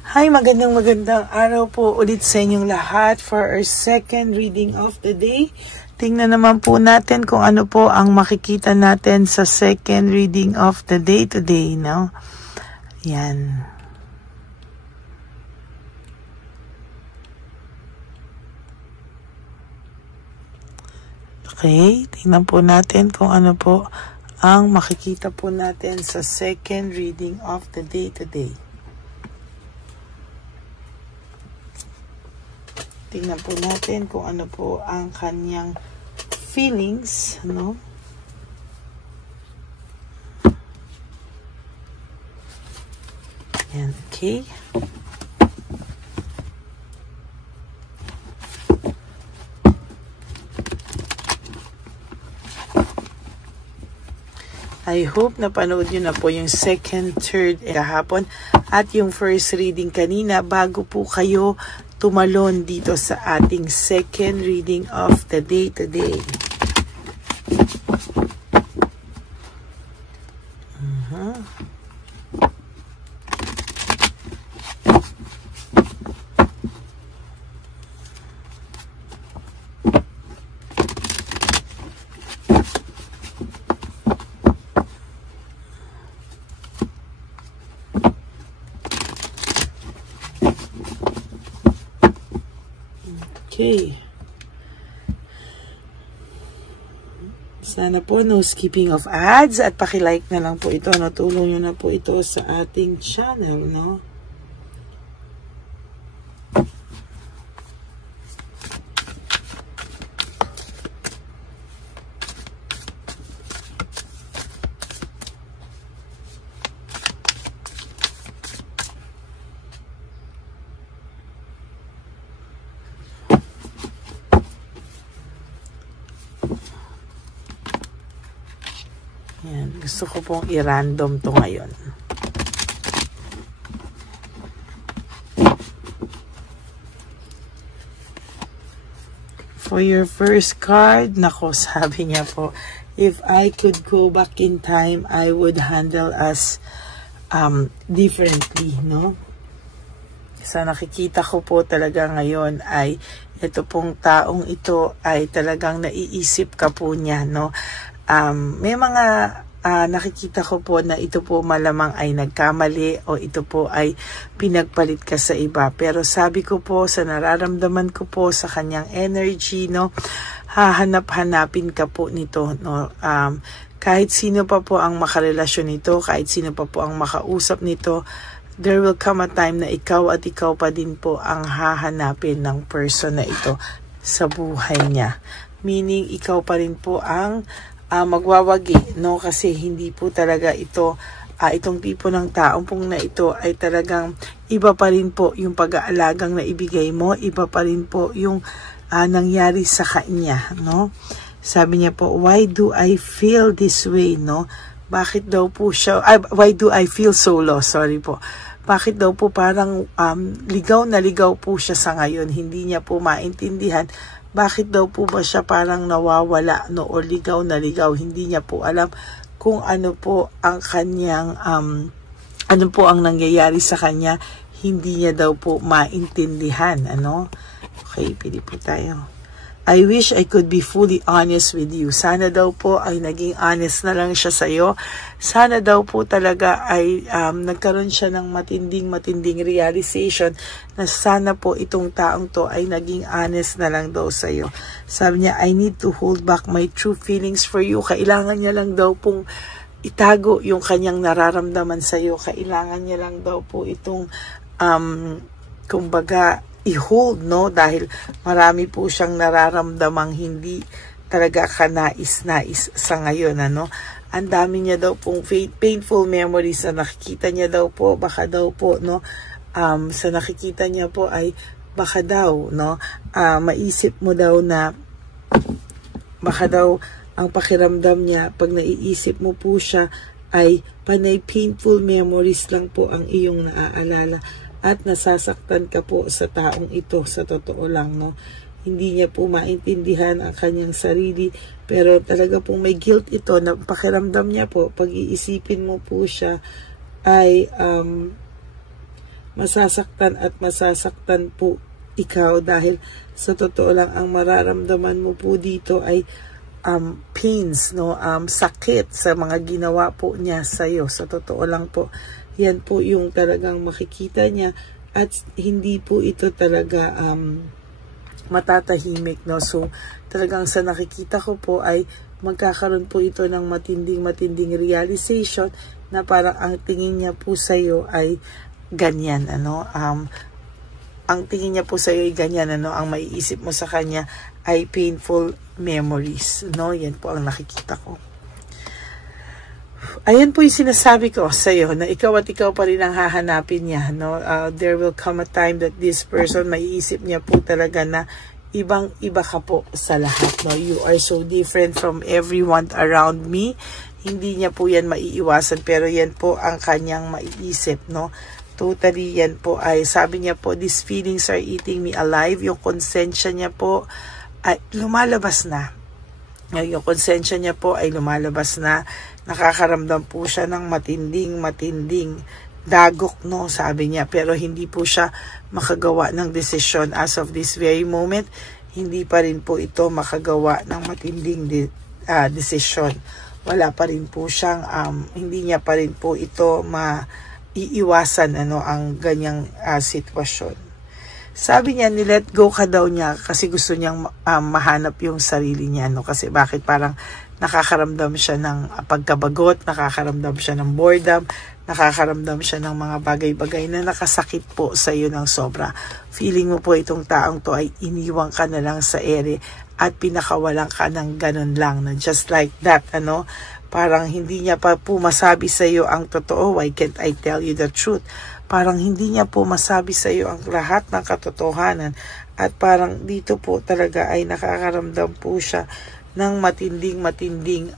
Hi, magandang araw po ulit sa inyong lahat for our second reading of the day. Tingnan naman po natin kung ano po ang makikita natin sa second reading of the day today, no? Yan. Okay, tingnan po natin kung ano po ang makikita po natin sa second reading of the day today. Tingnan po natin kung ano po ang kanyang feelings, no? Yan, okay. I hope napanood nyo na po yung second, third, kahapon at yung first reading kanina bago po kayo tumalon dito sa ating second reading of the day today. Okay. Sana po no skipping of ads at paki-like na lang po ito. Natulong nyo na po ito sa ating channel, no? Yan, gusto ko pong i-random to ngayon. For your first card, nako, sabi niya po, if I could go back in time, I would handle us differently, no? Sa nakikita ko po talaga ngayon ay ito pong taong ito ay talagang naiisip ka po niya, no? May mga nakikita ko po na ito po malamang ay nagkamali o ito po ay pinagpalit ka sa iba. Pero sabi ko po, sa nararamdaman ko po sa kanyang energy, no, hahanap-hanapin ka po nito, no. Kahit sino pa po ang makarelasyon nito, kahit sino pa po ang makausap nito, there will come a time na ikaw at ikaw pa din po ang hahanapin ng person na ito sa buhay niya. Meaning, ikaw pa rin po ang magwawagi, no? Kasi hindi po talaga ito, itong tipo ng taong pong na ito ay talagang iba pa rin po yung pag-aalagang na ibigay mo, iba pa rin po yung nangyari sa kanya, no? Sabi niya po, why do I feel this way, no? Bakit daw po siya, why do I feel so lost? Sorry po. Bakit daw po parang ligaw na ligaw po siya sa ngayon, hindi niya po maintindihan. Bakit daw po ba siya parang nawawala, no, o ligaw na ligaw? Hindi niya po alam kung ano po ang kanyang, ano po ang nangyayari sa kanya. Hindi niya daw po maintindihan, ano? Okay, pili po tayo. I wish I could be fully honest with you. Sana daw po ay naging honest na lang siya sa'yo. Sana daw po talaga ay nagkaroon siya ng matinding realization na sana po itong taong to ay naging honest na lang daw sa'yo. Sabi niya, I need to hold back my true feelings for you. Kailangan niya lang daw pong itago yung kanyang nararamdaman sa'yo. Kailangan niya lang daw po itong, kumbaga, i-hold, no? Dahil marami po siyang nararamdamang hindi talaga kanais-nais sa ngayon, ano? Ang dami niya daw pong painful memories na nakikita niya daw po, baka daw po, no? Sa nakikita niya po ay baka daw, no? Maisip mo daw na baka daw ang pakiramdam niya pag naiisip mo po siya ay panay painful memories lang po ang iyong naaalala. At nasasaktan ka po sa taong ito, sa totoo lang, no? Hindi niya po maintindihan ang kanyang sarili, pero talaga pong may guilt ito na pakiramdam niya po, pag iisipin mo po siya, ay masasaktan at masasaktan po ikaw dahil sa totoo lang ang mararamdaman mo po dito ay pains, no, sakit sa mga ginawa po niya sa iyo. Sa totoo lang po, yan po yung talagang makikita niya at hindi po ito talaga matatahimik, no. So talagang sa nakikita ko po ay magkakaroon po ito ng matinding realization na parang ang tingin niya po sa iyo ay ganyan, ano, ang tingin niya po sa iyo ay ganyan, ano, ang maiisip mo sa kanya ay painful memories, no. Yan po ang nakikita ko. Ayan po yung sinasabi ko sa iyo na ikaw at ikaw pa rin ang hahanapin niya, no. There will come a time that this person, maiisip niya po talaga na ibang-iba ka po sa lahat, no. You are so different from everyone around me. Hindi niya po yan maiiwasan, pero yan po ang kanyang maiisip, no. Totally yan po ay, sabi niya po, these feelings are eating me alive. Yung konsensya niya po ay lumalabas na. Yung konsensya niya po ay lumalabas na. Nakakaramdam po siya ng matinding dagok, no, sabi niya. Pero hindi po siya makagawa ng desisyon as of this very moment. Hindi pa rin po ito makagawa ng matinding desisyon. Wala pa rin po siyang, hindi niya pa rin po ito iiwasan, ano, ang ganyang sitwasyon. Sabi niya, ni-let go ka daw niya kasi gusto niyang mahanap yung sarili niya, no? Kasi bakit parang nakakaramdam siya ng pagkabagot, nakakaramdam siya ng boredom, nakakaramdam siya ng mga bagay-bagay na nakasakit po sa iyo ng sobra. Feeling mo po itong taong to ay iniwang ka na lang sa ere at pinakawalan ka ng ganun lang, no? Just like that, ano? Parang hindi niya pa po masabi sa iyo ang totoo. Why can't I tell you the truth? Parang hindi niya po masabi sa iyo ang lahat ng katotohanan. At parang dito po talaga ay nakakaramdam po siya ng matinding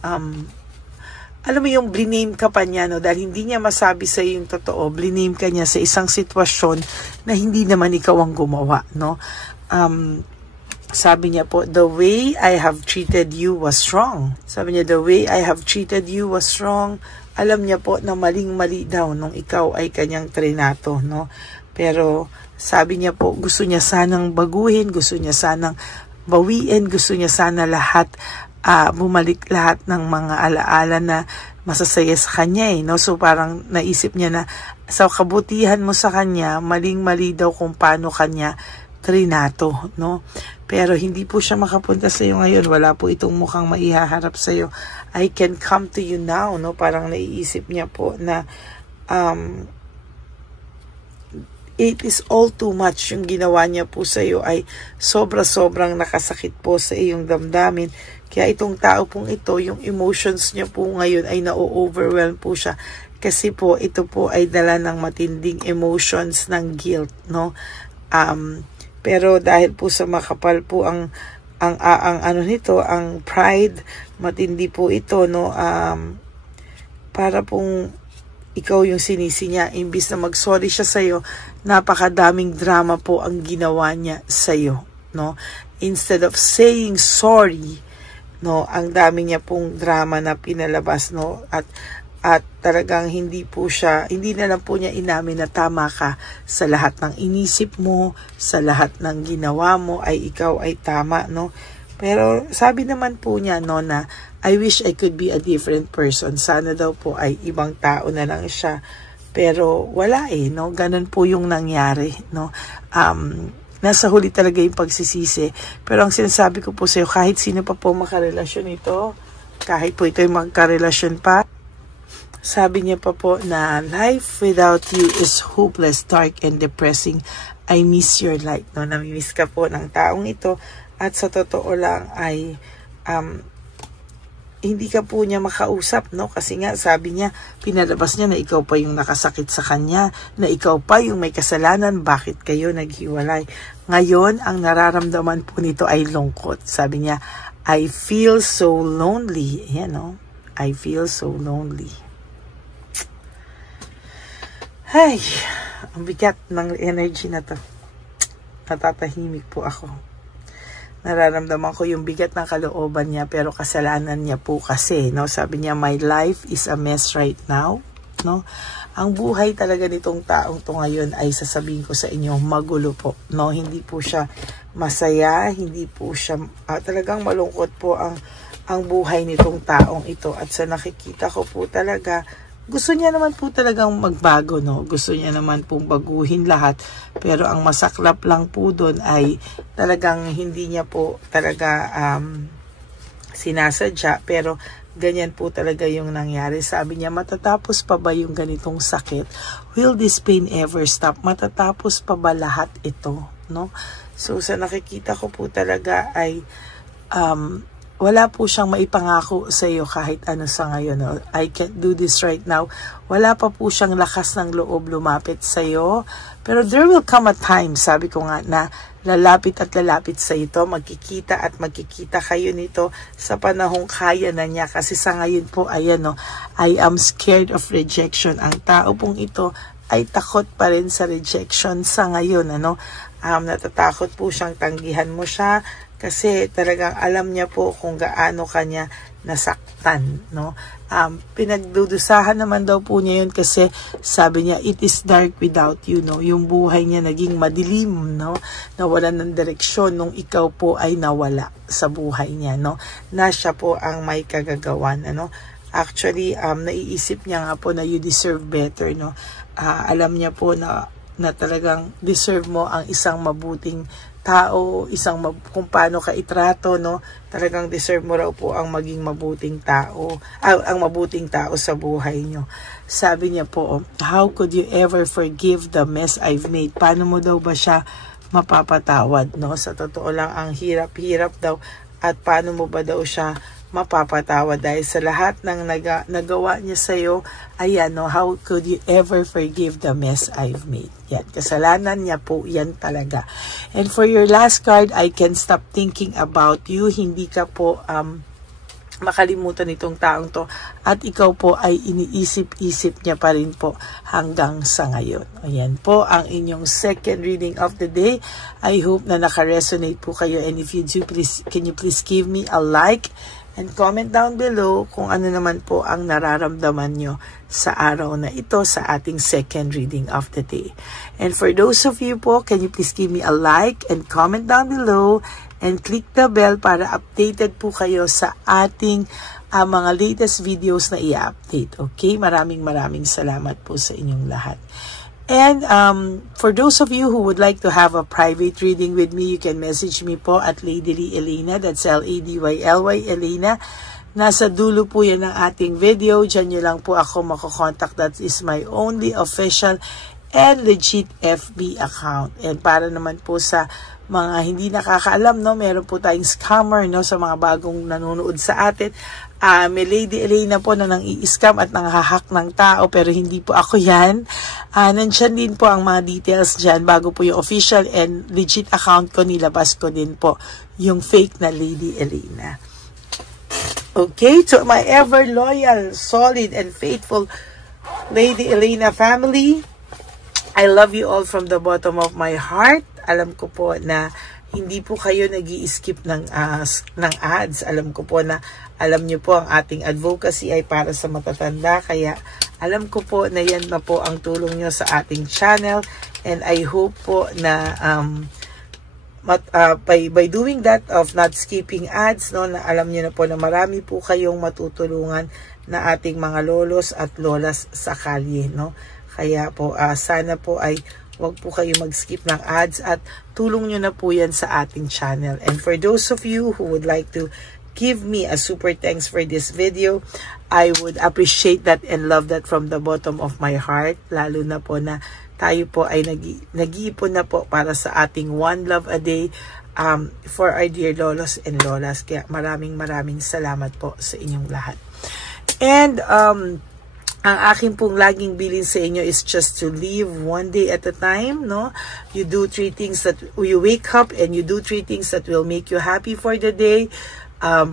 alam mo yung bliname ka pa niya, no? Dahil hindi niya masabi sa iyo yung totoo, bliname ka niya sa isang sitwasyon na hindi naman ikaw ang gumawa, no? Sabi niya po, the way I have treated you was wrong. Sabi niya, the way I have treated you was wrong. Alam niya po na maling-mali daw nung ikaw ay kanyang trinato, no? Pero sabi niya po, gusto niya sanang baguhin, gusto niya sanang bawiin, gusto niya sana lahat, bumalik lahat ng mga alaala na masasaya sa kanya, eh, no? So parang naisip niya na sa kabutihan mo sa kanya, maling-mali daw kung paano kanya trinato, no? Pero hindi po siya makapunta sa iyo ngayon. Wala po itong mukhang maihaharap sa iyo. I can come to you now, no? Parang naiisip niya po na it is all too much. Yung ginawa niya po sa iyo ay sobrang nakasakit po sa iyong damdamin. Kaya itong tao pong ito, yung emotions niya po ngayon ay na-overwhelm po siya. Kasi po ito po ay dala ng matinding emotions ng guilt, no? Pero dahil po sa makapal po ang ano nito, ang pride, matindi po ito, no? Para pong ikaw yung sinisi niya, imbis na mag-sorry siya sa iyo, napakadaming drama po ang ginawa niya sa iyo, no? Instead of saying sorry, no, ang dami niya pong drama na pinalabas, no? At talagang hindi na lang po niya inamin na tama ka sa lahat ng inisip mo, sa lahat ng ginawa mo ay ikaw ay tama, no? Pero sabi naman po niya, no, na I wish I could be a different person. Sana daw po ay ibang tao na lang siya. Pero wala, no? Ganun po yung nangyari, no? Nasa huli talaga yung pagsisisi. Pero ang sinasabi ko po sa iyo, kahit sino pa po makarelasyon ito, kahit po ito yung magkarelasyon pa, sabi niya pa po na life without you is hopeless, dark, and depressing. I miss your light, no? Namimiss ka po ng taong ito. At sa totoo lang ay hindi ka po niya makausap, no? Kasi nga sabi niya, pinalabas niya na ikaw pa yung nakasakit sa kanya, na ikaw pa yung may kasalanan, bakit kayo naghiwalay. Ngayon, ang nararamdaman po nito ay lungkot. Sabi niya, I feel so lonely. Ayan, no? I feel so lonely. Ay, ang bigat ng energy na to. Natatahimik po ako. Nararamdaman ko yung bigat ng kalooban niya, pero kasalanan niya po kasi, no? Sabi niya, my life is a mess right now. no? Ang buhay talaga nitong taong to ngayon ay sasabihin ko sa inyo, magulo po, no? Hindi po siya masaya, hindi po siya, talagang malungkot po ang buhay nitong taong ito. At sa nakikita ko po talaga, gusto niya naman po talagang magbago, no? Gusto niya naman pong baguhin lahat. Pero ang masaklap lang po doon ay talagang hindi niya po talaga sinasadya. Pero ganyan po talaga yung nangyari. Sabi niya, matatapos pa ba yung ganitong sakit? Will this pain ever stop? Matatapos pa ba lahat ito, no? So sa nakikita ko po talaga ay wala po siyang maipangako sa iyo kahit ano sa ngayon. No? I can't do this right now. Wala pa po siyang lakas ng loob lumapit sa iyo. Pero there will come a time, sabi ko nga, na lalapit at lalapit sa ito. Magkikita at magkikita kayo nito sa panahong kaya na niya. Kasi sa ngayon po, ayan, no, I am scared of rejection. Ang tao pong ito ay takot pa rin sa rejection sa ngayon. Ano? Natatakot po siyang tanggihan mo siya. Kasi talagang alam niya po kung gaano kanya nasaktan, no? Pinagdudusahan naman daw po niya yun kasi sabi niya, it is dark without you, no? Yung buhay niya naging madilim, no? Nawalan ng direksyon nung ikaw po ay nawala sa buhay niya, no? Na siya po ang may kagagawan, ano? Actually, naiisip niya nga po na you deserve better, no? Alam niya po na talagang deserve mo ang isang mabuting tao, kung paano ka itrato, no? Talagang deserve mo raw po ang maging mabuting tao, ang mabuting tao sa buhay nyo. Sabi niya po, how could you ever forgive the mess I've made? Paano mo daw ba siya mapapatawad, no? Sa totoo lang, ang hirap-hirap daw, at paano mo ba daw siya mapapatawad dahil sa lahat ng nagawa niya sa'yo, ayan, no, how could you ever forgive the mess I've made? Yan, kasalanan niya po, yan talaga. And for your last card, I can't stop thinking about you. Hindi ka po makalimutan itong taong to at ikaw po ay iniisip-isip niya pa rin po hanggang sa ngayon. Ayan po ang inyong second reading of the day. I hope na naka-resonate po kayo, and if you do, please, can you please give me a like and comment down below kung ano naman po ang nararamdaman nyo sa araw na ito sa ating second reading of the day. And for those of you po, can you please give me a like and comment down below and click the bell para updated po kayo sa ating mga latest videos na i-update. Okay? Maraming salamat po sa inyong lahat. And for those of you who would like to have a private reading with me, you can message me po at Ladyly Elena. That's Ladyly Elena. Nasa dulo po yan ng ating video. Diyan nyo lang po ako makokontak. That is my only official and legit FB account. And para naman po sa mga hindi nakakaalam, no, meron po tayong scammer, no, sa mga bagong nanonood sa atin. May Lady Elena po na nang i-scam at nanghahack ng tao, pero hindi po ako yan. Nandyan din po ang mga details dyan. Bago po yung official and legit account ko, nilabas ko din po yung fake na Lady Elena. Okay, to my ever loyal, solid, and faithful Lady Elena family, I love you all from the bottom of my heart. Alam ko po na hindi po kayo nag-i-skip ng ads. Alam ko po na alam niyo po ang ating advocacy ay para sa matatanda. Kaya alam ko po na yan na po ang tulong niyo sa ating channel. And I hope po na by doing that of not skipping ads, no, na alam niyo na po na marami po kayong matutulungan na ating mga lolos at lolas sa kalye, no. Kaya po sana po ay wag po kayo mag-skip ng ads at tulong nyo na po yan sa ating channel. And for those of you who would like to give me a super thanks for this video, I would appreciate that and love that from the bottom of my heart. Lalo na po na tayo po ay nag-iipon na po para sa ating One Love a Day for our dear lolos and lolas. Kaya maraming salamat po sa inyong lahat. And ang aking pong laging bilin sa inyo is just to live one day at a time, no? You do 3 things that you wake up and you do 3 things that will make you happy for the day.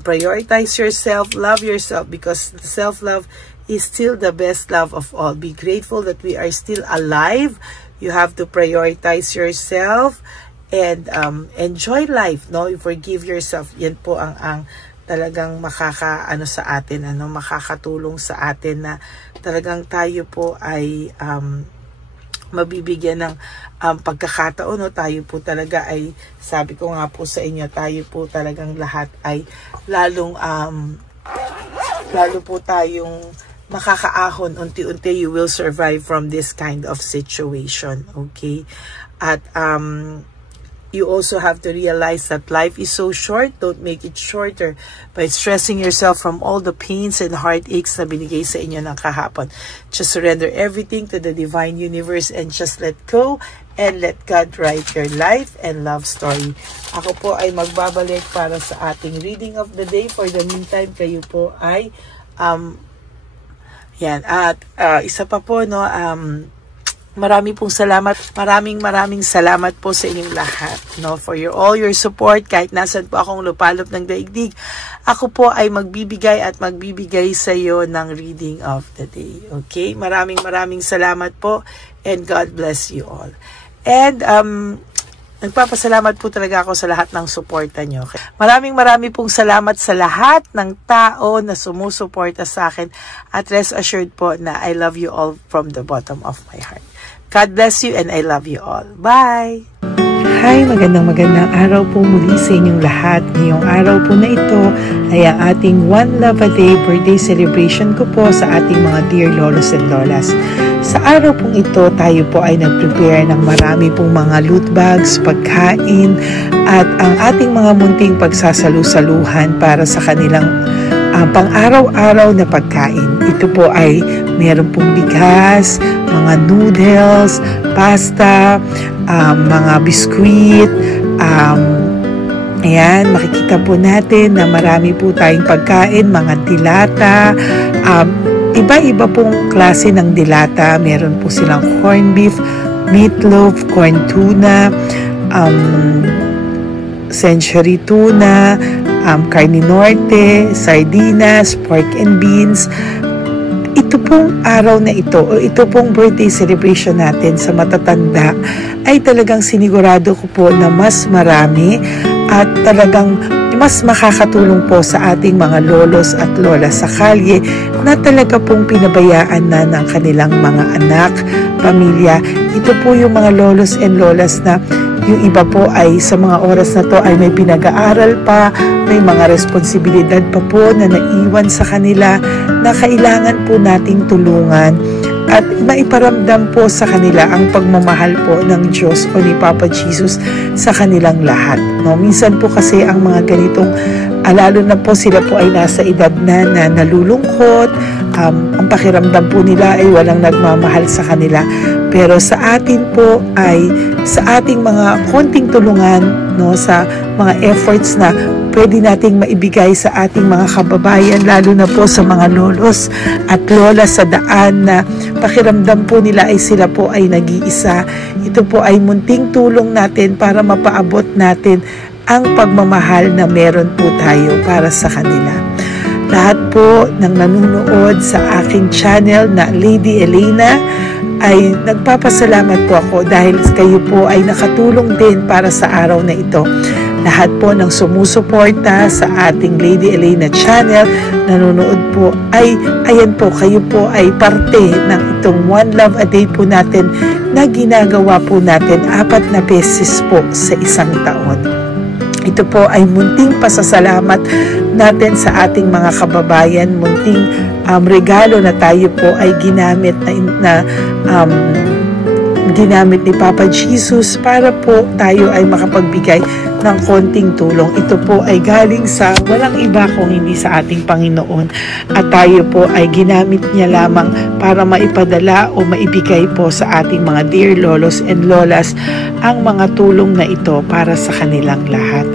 Prioritize yourself, love yourself, because self-love is still the best love of all. Be grateful that we are still alive. You have to prioritize yourself and enjoy life, no? You forgive yourself. Yan po ang talagang makakaano sa atin, makakatulong sa atin na talagang tayo po ay mabibigyan ng pagkakataon, no? Tayo po talaga ay, sabi ko nga po sa inyo, tayo po talagang lahat ay lalo po tayong makakaahon unti-unti. You will survive from this kind of situation, okay? At you also have to realize that life is so short. Don't make it shorter by stressing yourself from all the pains and heartaches na binigay sa inyo ng kahapon. Just surrender everything to the divine universe and just let go and let God write your life and love story. Ako po ay magbabalik para sa ating reading of the day. For the meantime, kayo po ay yan. At isa pa po, no, maraming salamat po sa inyong lahat, no, for all your support. Kahit nasan po akong lupalop ng daigdig, ako po ay magbibigay sa iyo ng reading of the day. Okay? Maraming salamat po, and God bless you all. And nagpapasalamat po talaga ako sa lahat ng suporta nyo. Maraming pong salamat sa lahat ng tao na sumusuporta sa akin, at rest assured po na I love you all from the bottom of my heart. God bless you, and I love you all. Bye! Hi, magandang araw po muli sa inyong lahat. Ngayong araw po na ito ay ang ating One Love a Day birthday celebration ko po sa ating mga dear lolos and lolas. Sa araw pong ito, tayo po ay nag-prepare ng marami pong mga loot bags, pagkain, at ang ating mga munting pagsasalu-saluhan para sa kanilang pang-araw-araw na pagkain. Ito po ay meron pong bigas, mga noodles, pasta, mga biskuit, ayan, makikita po natin na marami po tayong pagkain, mga dilata, iba-iba pong klase ng dilata. Meron po silang corned beef, meatloaf, corn tuna, century tuna, carne norte, sardinas, pork and beans. Ito pong araw na ito, o ito pong birthday celebration natin sa matatanda, ay talagang sinigurado ko po na mas marami at talagang mas makakatulong po sa ating mga lolos at lola sa kalye na talaga pong pinabayaan na ng kanilang mga anak, pamilya. Ito po yung mga lolos and lolas na yung iba po ay sa mga oras na to ay may pinag-aaral pa, may mga responsibilidad pa po na naiwan sa kanila na kailangan po nating tulungan at maiparamdam po sa kanila ang pagmamahal po ng Diyos o ni Papa Jesus sa kanilang lahat. No? Minsan po kasi ang mga ganitong, lalo na po sila po ay nasa edad na nalulungkot, ang pakiramdam po nila ay walang nagmamahal sa kanila. Pero sa atin po ay sa ating mga konting tulungan, no, sa mga efforts na pwede nating maibigay sa ating mga kababayan, lalo na po sa mga lolos at lola sa daan na pakiramdam po nila ay sila po ay nag-iisa. Ito po ay munting tulong natin para mapaabot natin ang pagmamahal na meron po tayo para sa kanila. Lahat po ng nanonood sa aking channel na Lady Elena ay nagpapasalamat po ako dahil kayo po ay nakatulong din para sa araw na ito. Lahat po ng sumusuporta sa ating Lady Elena channel, nanonood po, ay ayan po, kayo po ay parte ng itong One Love a Day po natin na ginagawa po natin 4 na beses po sa isang taon. Ito po ay munting pasasalamat natin sa ating mga kababayan, munting regalo na tayo po ay ginamit ginamit ni Papa Jesus para po tayo ay makapagbigay ng konting tulong. Ito po ay galing sa walang iba kung hindi sa ating Panginoon, at tayo po ay ginamit niya lamang para maipadala o maibigay po sa ating mga dear lolos and lolas ang mga tulong na ito para sa kanilang lahat.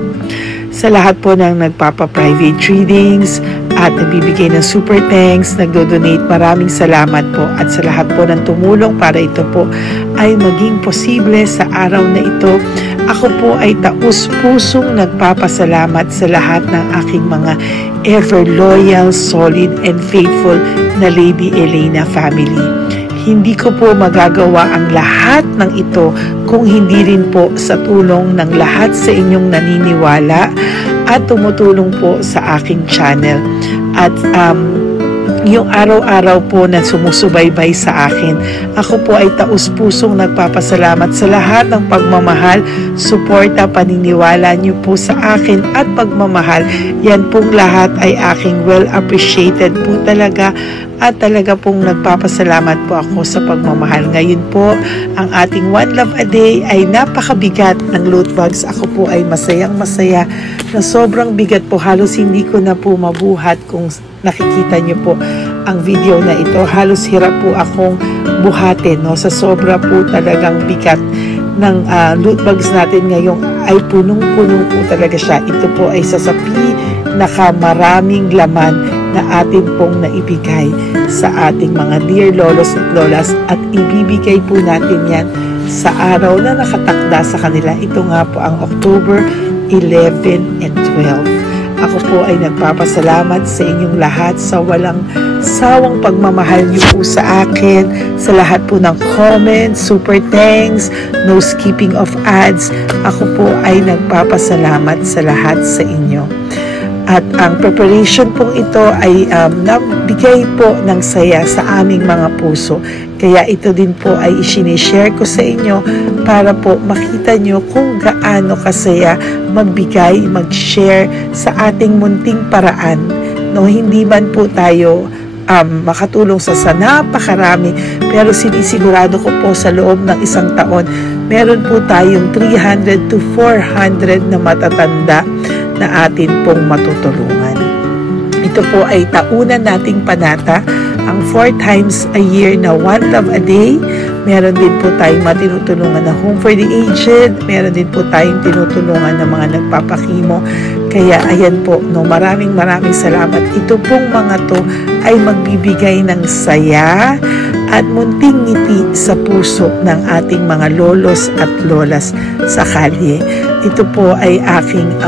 Sa lahat po ng nagpapa-private readings at nagbibigay ng super thanks, nagdo-donate, maraming salamat po. At sa lahat po ng tumulong para ito po ay maging posible sa araw na ito, ako po ay taus-pusong nagpapasalamat sa lahat ng aking mga ever loyal, solid, and faithful na Lady Elena family. Hindi ko po magagawa ang lahat ng ito kung hindi rin po sa tulong ng lahat sa inyong naniniwala at tumutulong po sa aking channel. At yung araw-araw po na sumusubaybay sa akin. Ako po ay taus-pusong nagpapasalamat sa lahat ng pagmamahal, suporta, paniniwala niyo po sa akin at pagmamahal. Yan pong lahat ay aking well appreciated po talaga at talaga pong nagpapasalamat po ako sa pagmamahal. Ngayon po, ang ating One Love a Day ay napakabigat ng loot bags. Ako po ay masayang-masaya na sobrang bigat po. Halos hindi ko na po mabuhat kung nakikita niyo po ang video na ito. Halos hirap po akong buhatin, no? Sa sobra po talagang bigat ng loot bags natin ngayong ay punong-puno po talaga siya. Ito po ay sasapi nakamaraming laman na atin pong naibigay sa ating mga dear lolos at lolas at ibibigay po natin yan sa araw na nakatakda sa kanila. Ito nga po ang October 11 and 12. Ako po ay nagpapasalamat sa inyong lahat sa walang sawang pagmamahal niyo po sa akin, sa lahat po ng comments, super thanks, no skipping of ads. Ako po ay nagpapasalamat sa lahat sa inyo. At ang preparation pong ito ay nabigay po ng saya sa aming mga puso. Kaya ito din po ay isinishare ko sa inyo para po makita nyo kung gaano kasaya magbigay, mag-share sa ating munting paraan. No, hindi man po tayo makatulong sa napakarami, pero sinisigurado ko po sa loob ng isang taon, meron po tayong 300 to 400 na matatanda na atin pong matutulungan. Ito po ay taunan nating panata, ang 4 times a year na One Love a Day. Meron din po tayong matinutulungan na Home for the Aged. Meron din po tayong tinutulungan ng mga nagpapakimo. Kaya ayan po, no, maraming salamat. Ito pong mga to ay magbibigay ng saya at munting ngiti sa puso ng ating mga lolos at lolas sa kalye. Ito po ay aking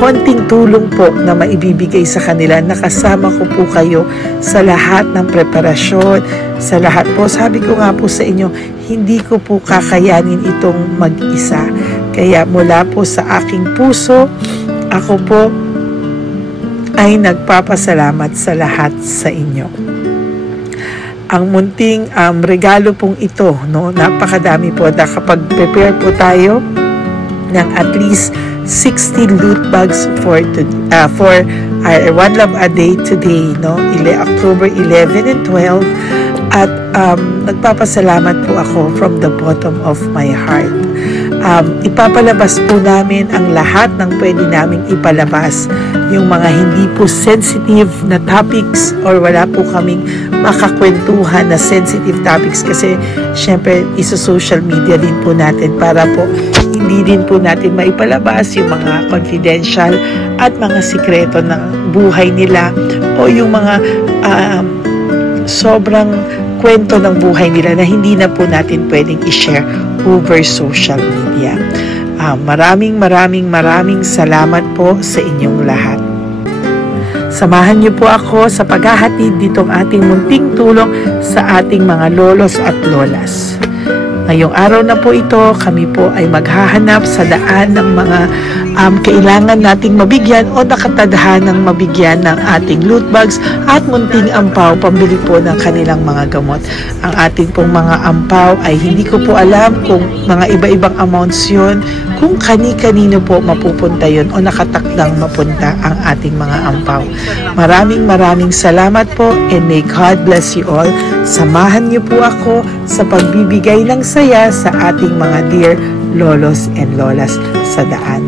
konting tulong po na maibibigay sa kanila. Nakasama ko po kayo sa lahat ng preparasyon, sa lahat po. Sabi ko nga po sa inyo, hindi ko po kakayanin itong mag-isa. Kaya mula po sa aking puso, ako po ay nagpapasalamat sa lahat sa inyo. Ang munting regalo pong ito, no, napakadami po. Kapag prepare po tayo ng at least 60 loot bags for One Love a Day today, no? October 11 and 12. At nagpapasalamat po ako from the bottom of my heart. Ipapalabas po namin ang lahat ng pwede naming ipalabas. Yung mga hindi po sensitive na topics or wala po kaming makakwentuhan na sensitive topics kasi syempre isa-social media din po natin para po hindi din po natin maipalabas yung mga confidential at mga sikreto ng buhay nila o yung mga sobrang kwento ng buhay nila na hindi na po natin pwedeng i-share over social media. Maraming salamat po sa inyong lahat. Samahan niyo po ako sa paghahatid ditong ating munting tulong sa ating mga lolos at lolas. Ngayong araw na po ito, kami po ay maghahanap sa daan ng mga kailangan nating mabigyan o nakatadhanang mabigyan ng ating loot bags at munting ampaw pambili po ng kanilang mga gamot. Ang ating pong mga ampaw ay hindi ko po alam kung mga iba-ibang amounts yun, kung kani-kanino po mapupunta yun o nakatakdang mapunta ang ating mga ampaw. Maraming salamat po and may God bless you all. Samahan niyo po ako sa pagbibigay ng saya sa ating mga dear lolos and lolas sa daan.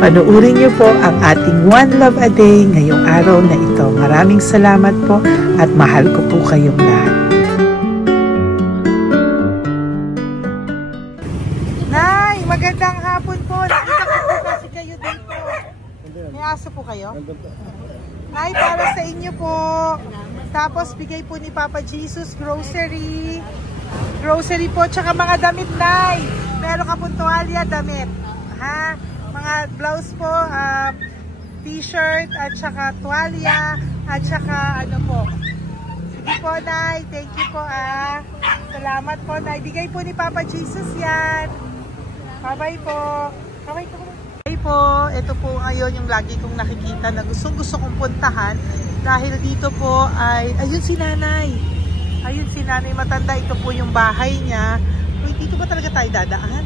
Panuurin niyo po ang ating One Love a Day ngayong araw na ito. Maraming salamat po at mahal ko po kayong lahat. Nay, magandang hapon po. Nakita ko po kasi kayo dito. May aso po kayo? Nay, para sa inyo po. Tapos bigay po ni Papa Jesus grocery. Grocery po, tsaka mga damit, Nay. Meron ka pong tuwalya, damit. Ha? Mga blouse po, t-shirt, at saka tuwalya, at saka ano po. Sige po, Nay. Thank you po, Salamat po, Nay. Bigay po ni Papa Jesus yan. Bye-bye po. Bye-bye po. Bye po. Ito po ngayon yung lagi kong nakikita na gusto kong puntahan. Dahil dito po ay, ayun si nanay. Ayun si nanay matanda. Ito po yung bahay niya. Uy, dito ba talaga tayo dadaan?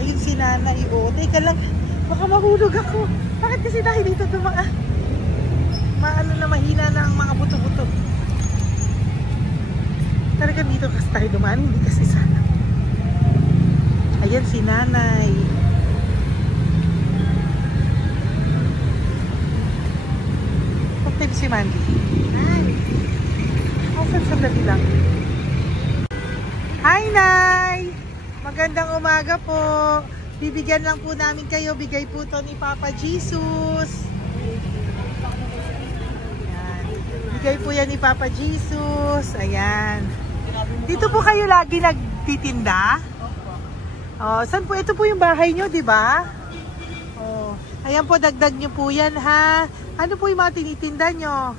Ayun si nanay. Oo, teka lang. Baka mahulog ako. Bakit kasi dahil dito dumaan? Maano na mahina na ang mga buto-buto. Talaga dito kasi tayo dumaan. Hindi kasi sana. Ayan si nanay. Pagtip si Mandy. Hi. Sandali lang. Hi, Nay! Magandang umaga po. Bibigyan lang po namin kayo. Bigay po to ni Papa Jesus. Ayan. Bigay po yan ni Papa Jesus. Ayan. Dito po kayo lagi nagtitinda? Oh, saan po? Ito po yung bahay nyo, di ba? Oh. Ayan po, dagdag nyo po yan, ha? Ano po yung mga tinitinda nyo?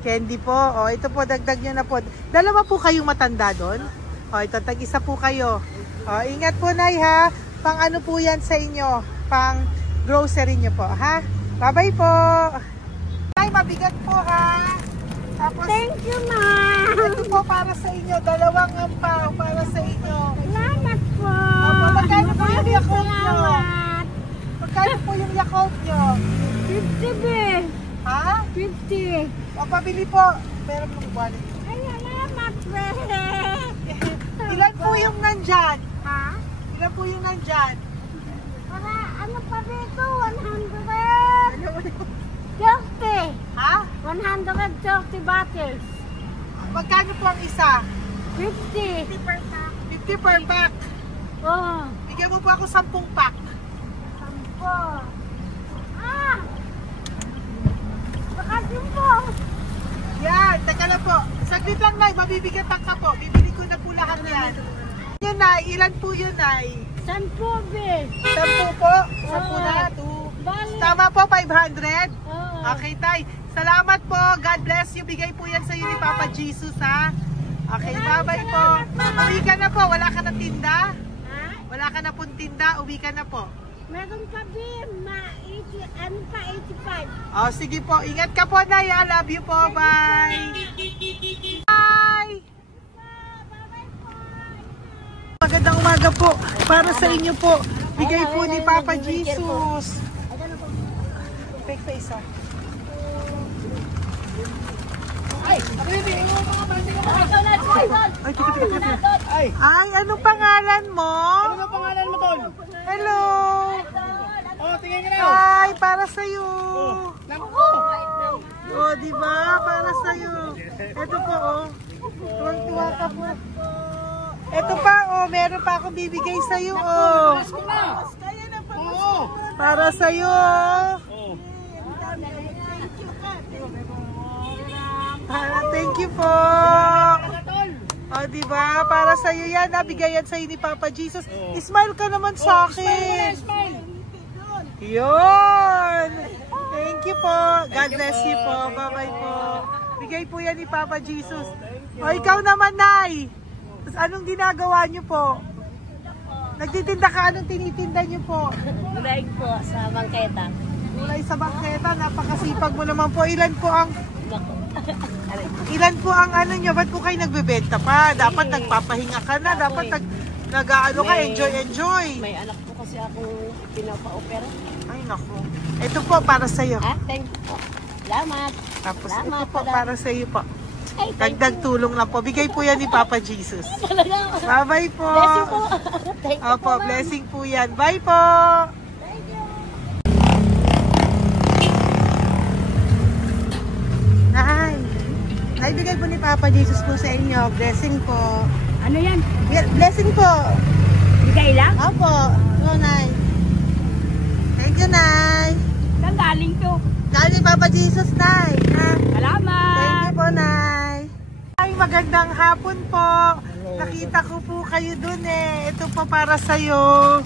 Candy po. O, ito po, dagdag nyo na po. Dalawa po kayong matanda doon. O, ito, tag-isa po kayo. O, ingat po, Nay, ha? Pang ano po yan sa inyo? Pang grocery nyo po, ha? Bye-bye po. Nay, mabigat po, ha? Tapos, thank you, ma'am. Ito po para sa inyo. Dalawang ampaw para sa inyo. Salamat po. Opo, magkano po yung Yakult nyo? Salamat. Magkano po yung Yakult nyo? 50 be. Ha? 50. O, pabili po. Meron pong wallet. Ay, salamat, be. Ilan po yung nandyan? Ha? Ilan po yung nandyan? Para, ano pa dito? 130. Ha? 130 bottles. Magkano po ang isa? 50. 50 per pack. Oh. Bigyan mo po ako 10 pack. 10. Ah! Bakasyon po. Yan, teka lang po. Saglit lang, Nay. Mabibigatan ka po. Bibili ko na po lahat yan. Yan, Nay. Ilan po yun, Nay? 10 be. 10 po? 10 na? 2. Tama po, 500? Oh. Okay, Tay. Salamat po. God bless you. Bigay po yan sa iyo ni Papa Jesus, ha? Okay, bye-bye po. Uwi ka na po. Wala ka na tinda? Ha? Wala ka na pong tinda. Uwi ka na po. Meron pa din, ano pa, 85. Oh, sige po. Ingat ka po, Nay. I love you po. Bye. Bye. Magandang umaga po. Para sa inyo po. Bigay po ni Papa Jesus. Fake face, ha? Ay, teka. Ay, anong pangalan mo? Ano pangalan mo, Tol? Hello. Oh, tingin ka na. Hi, para sa'yo. Naku! Oh, di ba? Para sa'yo. Ito po, oh. Tuwang-tuwa ka po. Ito pa, oh. Meron pa akong bibigay sa'yo, oh. Oo! Para sa'yo. Oh. Thank you po. Oh, di ba? Para sa iyo 'yan, nabigayan sa iyo ni Papa Jesus. Smile ka naman sa akin. Smile! 'Yon. Thank you po. God bless you po. Bye-bye po. Bigay po 'yan ni Papa Jesus. O ikaw naman, Nay. Anong ginagawa niyo po? Nagtitinda ka, anong tinitinda niyo po? Gulay po sa bangketa. Gulay sa bangketa, napakasipag mo naman po. Ilan po ang ano nyo? Ba't po kayo nagbebenta pa? Dapat nagpapahinga ka na. Dapat nag-ano ka, enjoy. May anak po kasi akong pinapa-opera. Ay, naku. Ito po, para sa'yo. Ah, thank you po. Salamat. Tapos Salamat, ito po, para sa'yo po. Ay, thank Dagdag tulong lang po. Bigay po yan ni Papa Jesus. Bye-bye po. Bless you po. Thank you Opo, po, blessing po yan. Bye po. Thank you. Naibigay po ni Papa Jesus po sa inyo. Blessing po. Ano yan? Blessing po. Bigay lang? Opo. Hello, Nay. Thank you, Nay. Saan galing to? Galing Papa Jesus, Nay. Ha? Salamat. Thank you po, Nay. Ay, magandang hapon po. Nakita ko po kayo dun eh. Ito po para sa'yo.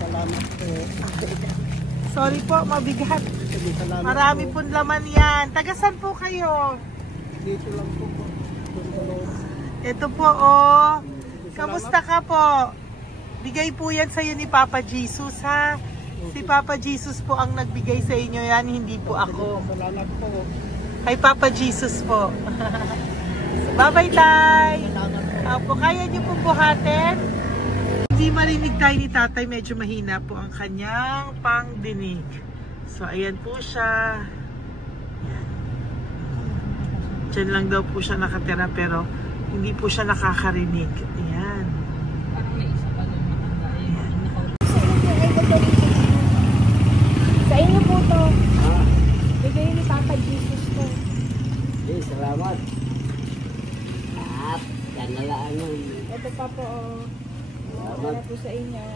Salamat po. Sorry po, mabigat. Salamat Marami pong laman yan. Tagasan po kayo? Dito lang po po. Ito po, oh. Kamusta ka po? Bigay po yan sa'yo ni Papa Jesus, ha? Si Papa Jesus po ang nagbigay sa inyo yan, hindi po ako. Salamat po. Kay Papa Jesus po. Bye-bye, Tay! Opo, kaya niyo po buhatin? Hindi marinig tayo ni Tatay, medyo mahina po ang kanyang pangdinig. So, ayan po siya. Ayan. Diyan lang daw po siya nakatira pero hindi po siya nakakarinig. Ayan. Sa inyo po to. Bigay ni Papa Jesus to. Salamat. Kanalaan yun. Ito pa po. Para po sa inyo.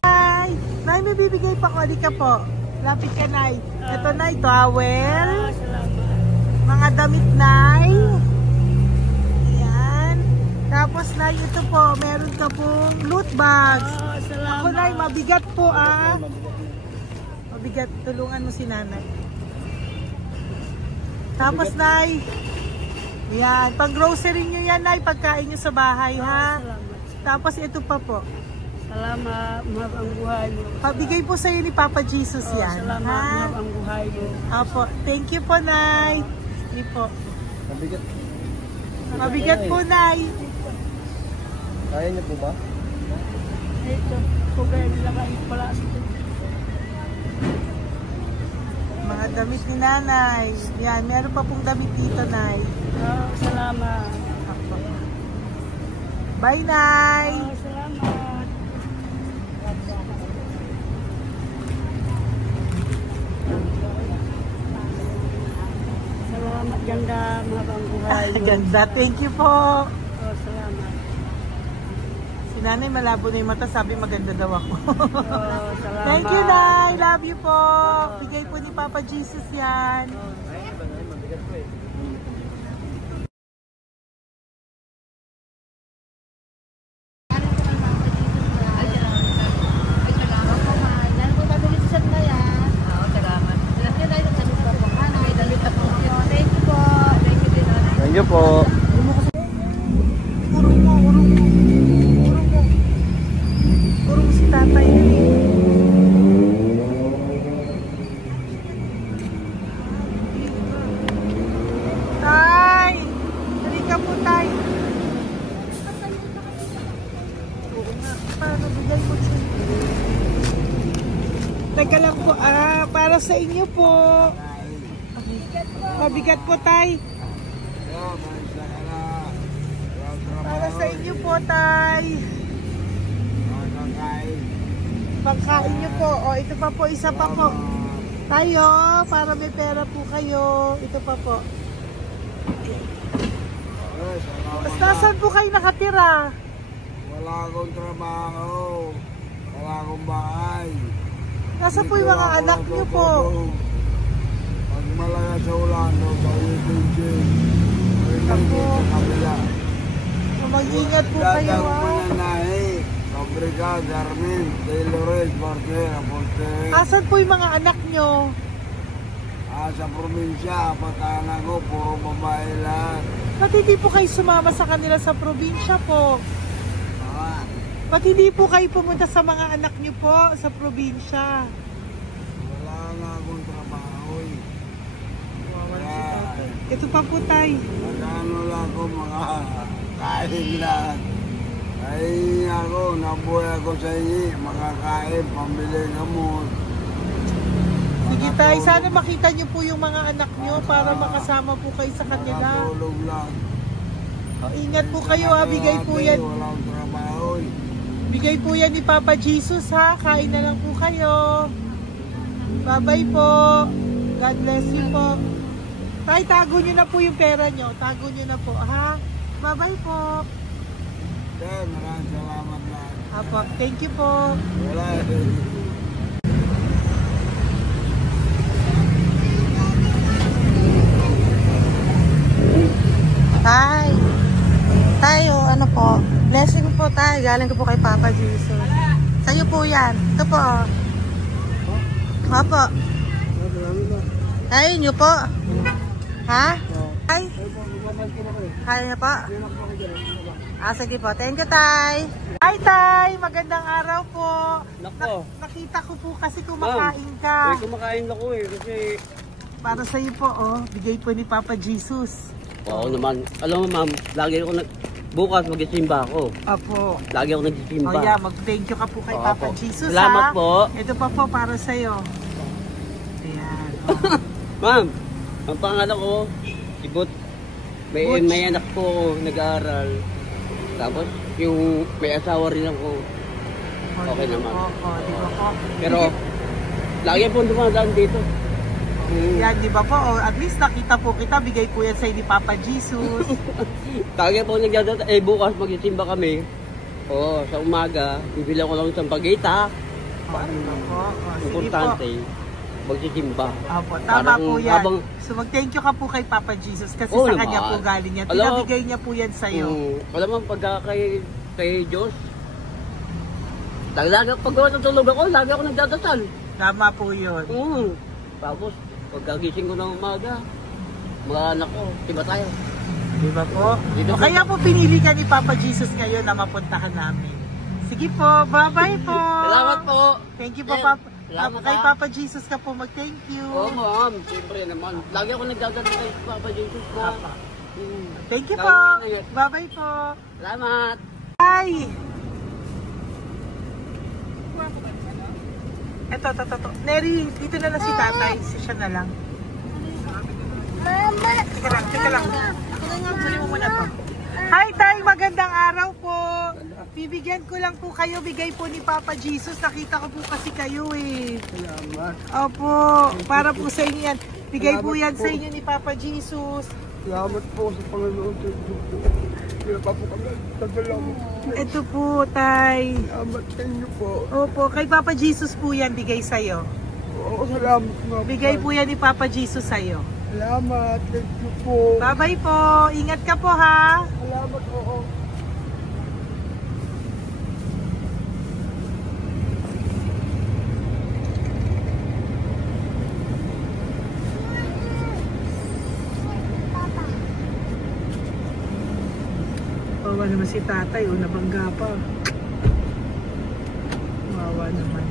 Nay! Nay, may bibigay pa ko. Halika po. Lapit ka, Nay. Ito, Nay, towel. Salamat. Mga damit, Nay. Ayan. Tapos, Nay, ito po. Meron ka pong loot bags. Salamat. Ako, Nay, mabigat po, ah. Mabigat. Tulungan mo si Nanay. Tapos, Nay. Ayan. Pang-grocery nyo yan, Nay. Pagkain nyo sa bahay, ha? Salamat. Tapos, ito pa po. Salamat. Mahabang buhay mo. Pabigay po sa'yo ni Papa Jesus yan. Salamat. Ha? Mahabang buhay mo. Apo. Thank you po, Nay. Sige po. Mabigat. Mabigat po, Nay. Kaya niyo po ba? Ito. Kugay nila kayo pala sa ito. Mga damit ni Nanay. Yan. Meron pa pong damit dito, Nay. Salamat. Apo. Bye, Nay. Salamat. Salamat, ganda, mahabang buhay mo. Ganda. Thank you po. Salamat. Si Nanay malabo na yung mata. Sabi maganda daw ako. Salamat. Thank you, Nay. Love you po. Bigay po ni Papa Jesus yan. Mabigat po eh. Thank you po. Urong mo. Urong si Tatay. Tay! Halika po, Tay. Oo nga. Paano bigay mo siya? Teka lang po. Para sa inyo po. Mabigat po, Tay. Para sa inyo po, Tay. Pagkain nyo po. O, ito pa po, isa pa po. Tayo, para may pera po kayo. Ito pa po. Nasaan po kayo nakatira? Wala akong trabaho. Wala akong bahay. Nasaan po yung mga anak nyo po? Pag malaya sa ulan, sa ulitin. Ako. Sa kabila. Mag-ingat po kayo, Datang ha? mananahi. Fabrika, Garmin, Taylorist, Barcera, Portere. Asan po yung mga anak nyo? Sa probinsya, patanan ko, puro babae lahat. Ba't hindi po kayo sumama sa kanila sa probinsya po? Ah, Ba't hindi po kayo pumunta sa mga anak nyo po sa probinsya? wala nga akong trabaho eh. Ito pa po, Tay. Magkano lang ako mga kain lang. Ay ako, nabuhay ako sa inyo, makakain, pambili gamot. Sige, Tay. Sana makita nyo po yung mga anak nyo para makasama po kayo sa kanila. Makatulog lang. O, ingat po kayo, ha. Bigay po yan. Wala akong trabaho eh. Bigay po yan ni Papa Jesus, ha. Kain na lang po kayo. Bye-bye po. God bless you po. Tay, tago nyo na po yung pera nyo. Tago nyo na po, ha. Bye-bye po. Maraming salamat na. Apo, thank you po. Wala eh. Tay. Tayo, ano po? Blessing po tayo. Galing ko po kay Papa Jesus. Sa'yo po yan. Ito po. Opo. Tayo nyo po. Ha? Ay? Kaya niya po? Sige po. Thank you, Tay. Hi, Tay. Magandang araw po. Nako. Nakita ko po kasi kumakain ka. Kumakain ako kasi... Para sa'yo po, bigay po ni Papa Jesus. Oo naman. Alam mo ma'am, lagi ako bukas magsisimba ako. Apo. Lagi ako nagsisimba. Mag-thank you ka po kay Papa Jesus, Salamat po. Ito pa po para sa'yo. Ayan. Ma'am, ang pangalan ko, si Butch. May anak ko nag-aaral. Tapos, yung may asawa rin ako. Okay naman. Di ba po? Pero, lagi po dumadaan dito. Yan, di ba po? At least nakita po kita, bigay po yan sa'yo ni Papa Jesus. Lagi po nagdadaan. Bukas magsisimba kami. Sa umaga, bibilang ko lang isang pagita. Importante. Magsisimba. Opo, tama po yan. So mag-thank you ka po kay Papa Jesus kasi sa kanya po galing yan. Pinabigay niya po yan sa'yo. Alam mo, pagka kay Diyos, pag natulog ako, lagi ako nagdadasal. Tama po yun. Tapos, pagkagising ko ng umaga, mga anak ko, diba tayo? Diba po? Kaya po pinili ka ni Papa Jesus ngayon na mapuntahan namin. Sige po, bye-bye po. Salamat po. Thank you po, Papa. Kay Papa Jesus ka po mag-thank you. Ma'am. Siyempre naman. Lagi ako nagdadala kay Papa Jesus na. Thank you po. Bye-bye po. Salamat. Bye. Ito. Neri, dito na lang si tatay. Siya na lang. Mama. Teka lang. Sali mo muna to. Hi, Tay! Magandang araw po! Bibigyan ko lang po kayo, bigay po ni Papa Jesus. Nakita ko po kasi kayo eh. Salamat. Opo, para po sa inyo yan. Bigay po yan sa inyo ni Papa Jesus. Salamat po sa Panginoon. Kaya pa po kami. Salamat. Ito po, Tay. Salamat sa inyo po. Opo, kay Papa Jesus po yan, bigay sa'yo. Salamat nga po. Bigay po yan ni Papa Jesus sa'yo. Salamat. Thank you po. Bye-bye po. Ingat ka po, ha? Salamat po. Wawa naman si tatay, nabangga pa. Wawa naman.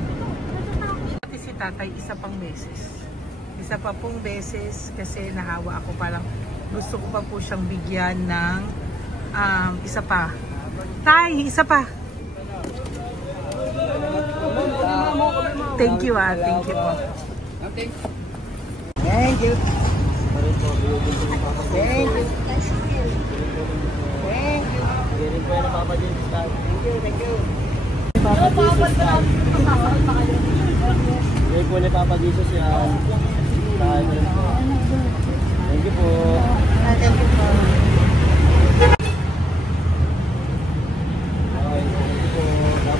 Pati si tatay, isa pang beses. Isa pa pong beses kasi nahawa ako, parang gusto ko pa po siyang bigyan ng isa pa. Tay, isa pa. Thank you thank you po. Thank you. Thank you. Thank you. Thank you. Bigay po ni Papa Jesus yan. Thank you po. Thank you po.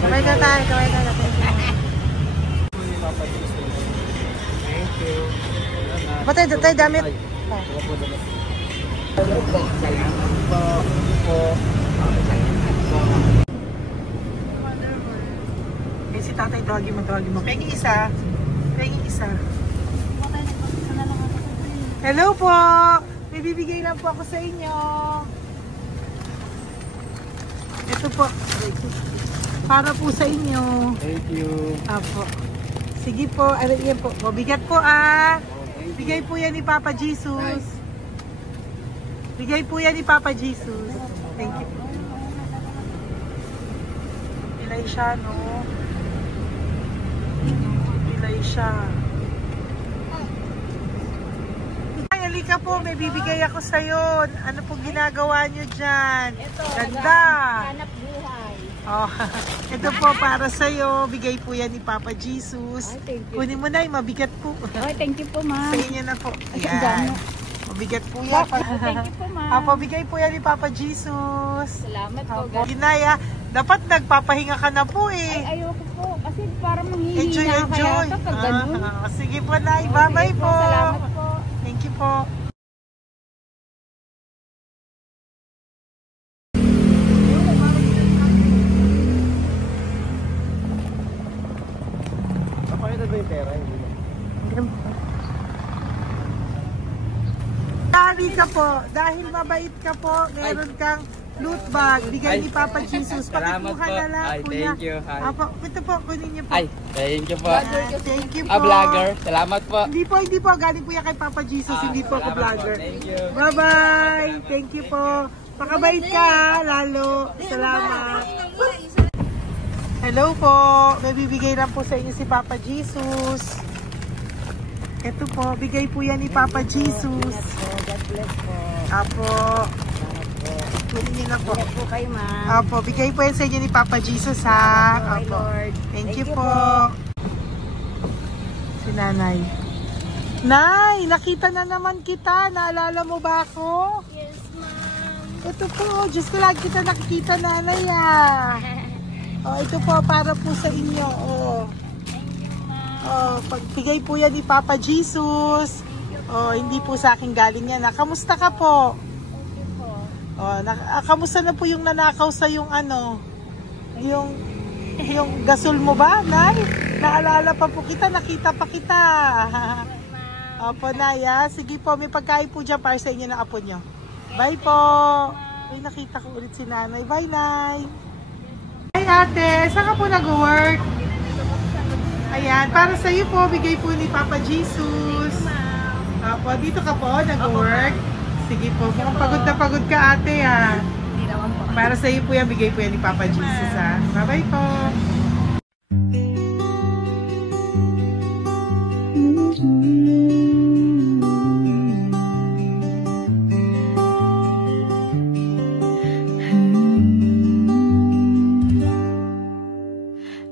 Kamay ka tayo, kamay ka natin. Thank you. Patay, tayo damit. Si tatay, doggy mo. Pengi isa. Hello po! May bibigay lang po ako sa inyo. Ito po. Para po sa inyo. Thank you. Apo. Sige po. Yan po. Mabigat po Bigay po yan ni Papa Jesus. Bigay po yan ni Papa Jesus. Thank you. Pilay siya, no? Pilay siya. Ay, halika po. May bibigay ako sa'yo. Ano po ginagawa nyo dyan? Ito, ganda. hanap buhay. Oh, ito po para sa'yo. Bigay po yan ni Papa Jesus. Ay, thank you. Kunin mo na, mabigat po. Ay, thank you po, ma'am. Sa inyo na po. Ayan. Mabigat po yan. Thank you po, ma'am. Bigay po yan ni Papa Jesus. Salamat po, Apo. guys. Ginaya, dapat nagpapahinga ka na po eh. Ay, ayoko po. Kasi parang manghihina Enjoy. kaya kapag ganun. Sige po, Nay. Bye-bye Sige po. Salamat po. Thank you po. Napakita ba yung pera? Dahil ka po, dahil mabait ka po, meron kang flute bag. Bigay ni Papa Jesus. Salamat Pakikuha po. na lang, Ay, kuya. thank you. Ay. Apo, ito po, kunin niyo po. Ay, thank you po. Thank you po. Vlogger. Salamat po. Hindi po. Galing po yan kay Papa Jesus. Hindi po ako Salamat vlogger. po. Thank you. Bye-bye. Thank you po. Pakabait ka, lalo. Salamat. Hello po. May bibigay lang po sa inyo si Papa Jesus. Ito po, bigay po yan ni Papa Jesus. God bless po. Apo. Kunin niyo na po. Ingat po kayo, ma'am. Apo, bigay po yan sa inyo ni Papa Jesus, ha? Okay, Apo. Lord. Thank you po. Si Nanay. Nay, nakita na naman kita. Naalala mo ba ako? Yes, ma'am. Ito po, Diyos ko, lagi kita nakikita, Nanay, ah. Oh, ito po, para po sa inyo, oh. Oh, pagbigay po yan ni Papa Jesus. Oh, hindi po sa akin galing yan. Kamusta ka po? Okay po. Oh, kamusta na po yung nanakaw sa yung ano? Yung gasol mo ba, Nay? Naalala pa po kita, nakita pa kita. Opo, Nay, ah. Sige po, may pagkain po dyan para sa inyo ng apo nyo. Bye po. Ay, nakita ko ulit si Nanay. Bye, Nay. Hi, ate. Saan ka po nag-work? Ayan, para sa iyo po, bigay po ni Papa Jesus. Apo, dito ka po, nag-work. Sige po, mukhang pagod ka ate, ha. Hindi naman po. Para sa iyo po yan, bigay po yan ni Papa Jesus, ha. Bye-bye po.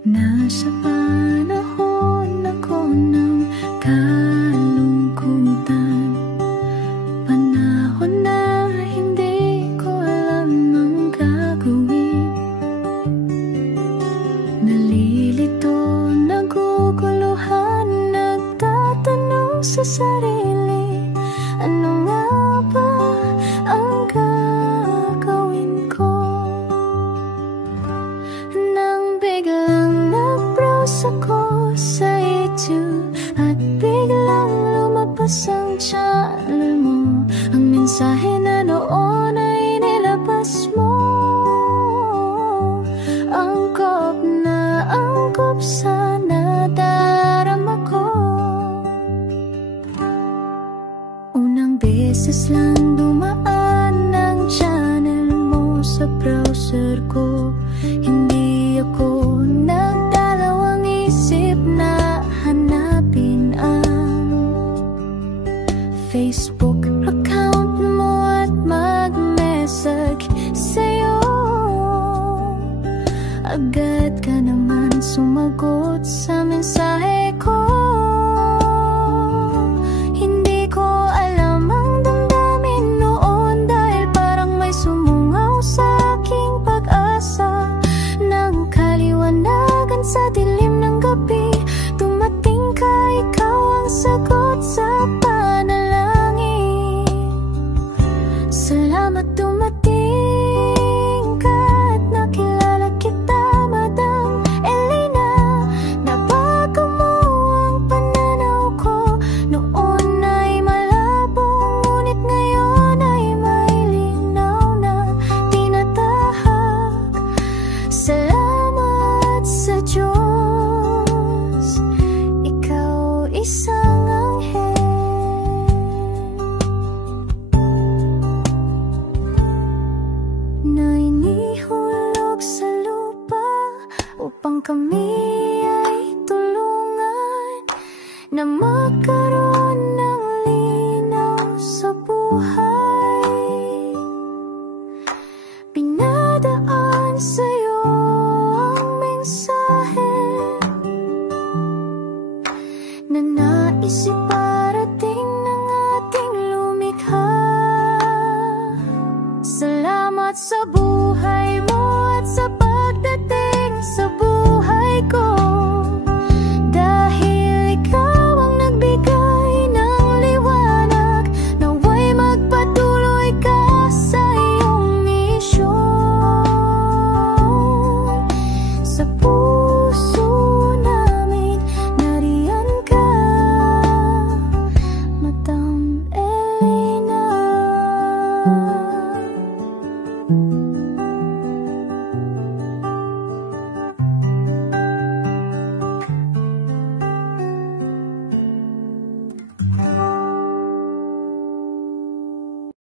Nasa panahon ako ng kalungkutan, panahon na hindi ko alam ang gagawin. Nalilito, naguguluhan, nagtatanong sa sarili, ano nga ba ang gagawin ko? Nang biglang nag-browse ako sa YouTube at biglang lumabas ang channel mo, ang mensahe na noon ay nilabas mo. Angkop sa nadarama ko. Unang beses lang dumaan ang channel mo sa browser ko. Hindi ako nagdalawang isip na hanapin ang Facebook account mo at mag-message sa'yo. Agad ka naman sumagot sa mensahe ko. Hindi ko alam ang damdamin noon, dahil parang may sumungaw sa aking pag-asa. Nang kaliwanagan sa dilim ng gabi, dumating ka, ikaw ang sagot sa panalangin. Salamat dumating ka at nakilala kita, Madam Elena. Nabago mo ang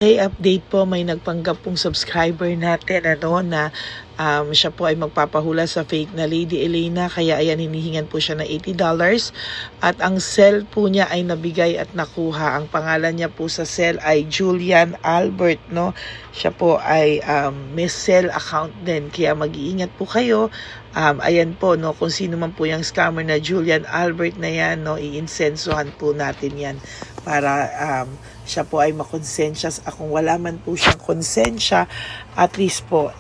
Hey, update po, may nagpanggap pong subscriber natin na siya po ay magpapahula sa fake na Lady Elena, kaya ayan, hinihingan po siya ng $80 at ang cell po niya ay nabigay at nakuha. Ang pangalan niya po sa cell ay Julian Albert, no? Siya po ay may cell account din, kaya mag-iingat po kayo. Ayan po, no, kung sino man po yung scammer na Julian Albert na yan, no, iinsensuhan po natin yan para siya po ay makonsensya. Kung wala man po siyang konsensya, at least po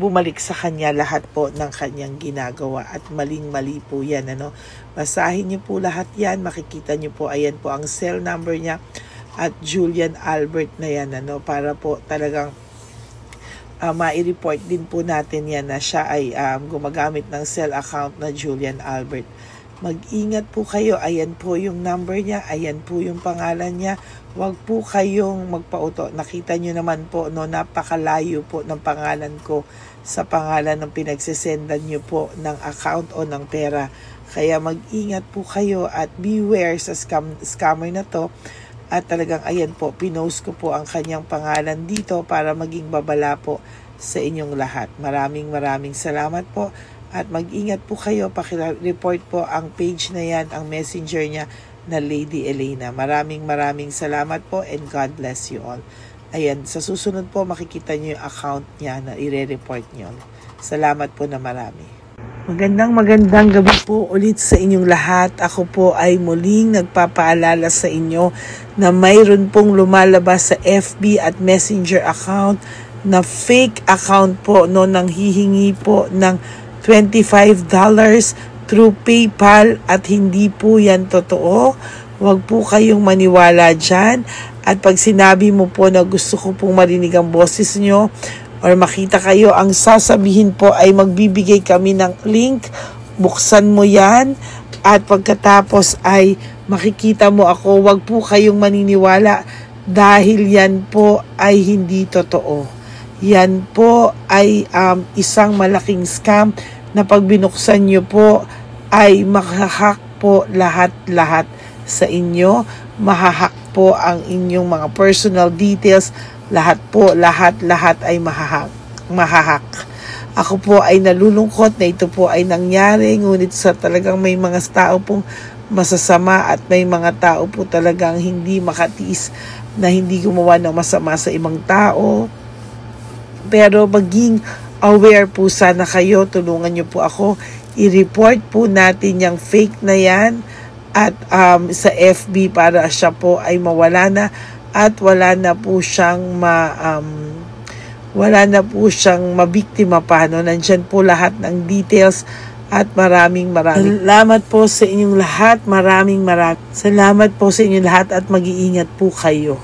bumalik sa kanya lahat po ng kanyang ginagawa, at maling-mali po yan, ano. Basahin niyo po lahat yan, makikita niyo po, ayan po ang cell number niya at Julian Albert na yan, ano, para po talagang ma-report din po natin yan na siya ay gumagamit ng cell account na Julian Albert. Mag-ingat po kayo, ayan po yung number niya, ayan po yung pangalan niya. Huwag po kayong magpauto. Nakita nyo naman po, no, napakalayo po ng pangalan ko sa pangalan ng pinagsisendan nyo po ng account o ng pera. Kaya mag-ingat po kayo at beware sa scammer na to. At talagang ayan po, pinost ko po ang kanyang pangalan dito para maging babala po sa inyong lahat. Maraming salamat po. At mag-ingat po kayo, pakireport po ang page na yan, ang messenger niya na Lady Elena. Maraming salamat po and God bless you all. Ayan, sa susunod po makikita niyo yung account niya na i-report niyo. Salamat po na marami. Magandang gabi po ulit sa inyong lahat. Ako po ay muling nagpapaalala sa inyo na mayroon pong lumalabas sa FB at Messenger account na fake account po, no, nang hihingi po ng $25 through PayPal at hindi po yan totoo. Huwag po kayong maniwala dyan. At pag sinabi mo po na gusto ko pong marinig ang boses nyo or makita kayo, ang sasabihin po ay magbibigay kami ng link. Buksan mo yan at pagkatapos ay makikita mo ako. Huwag po kayong maniniwala dahil yan po ay hindi totoo. Yan po ay isang malaking scam na pag binuksan nyo po ay mahahack po lahat sa inyo. Mahahack po ang inyong mga personal details. Lahat ay mahahack. Ako po ay nalulungkot na ito po ay nangyari, ngunit sa talagang may mga tao pong masasama at may mga tao po talagang hindi makatiis na hindi gumawa ng masama sa ibang tao. Pero maging aware po sana kayo, tulungan nyo po ako, i-report po natin yung fake na yan at sa FB para siya po ay mawala na at wala na po siyang mabiktima pa, no? Nandyan po lahat ng details at maraming salamat po sa inyong lahat. Maraming salamat po sa inyong lahat at mag-iingat po kayo.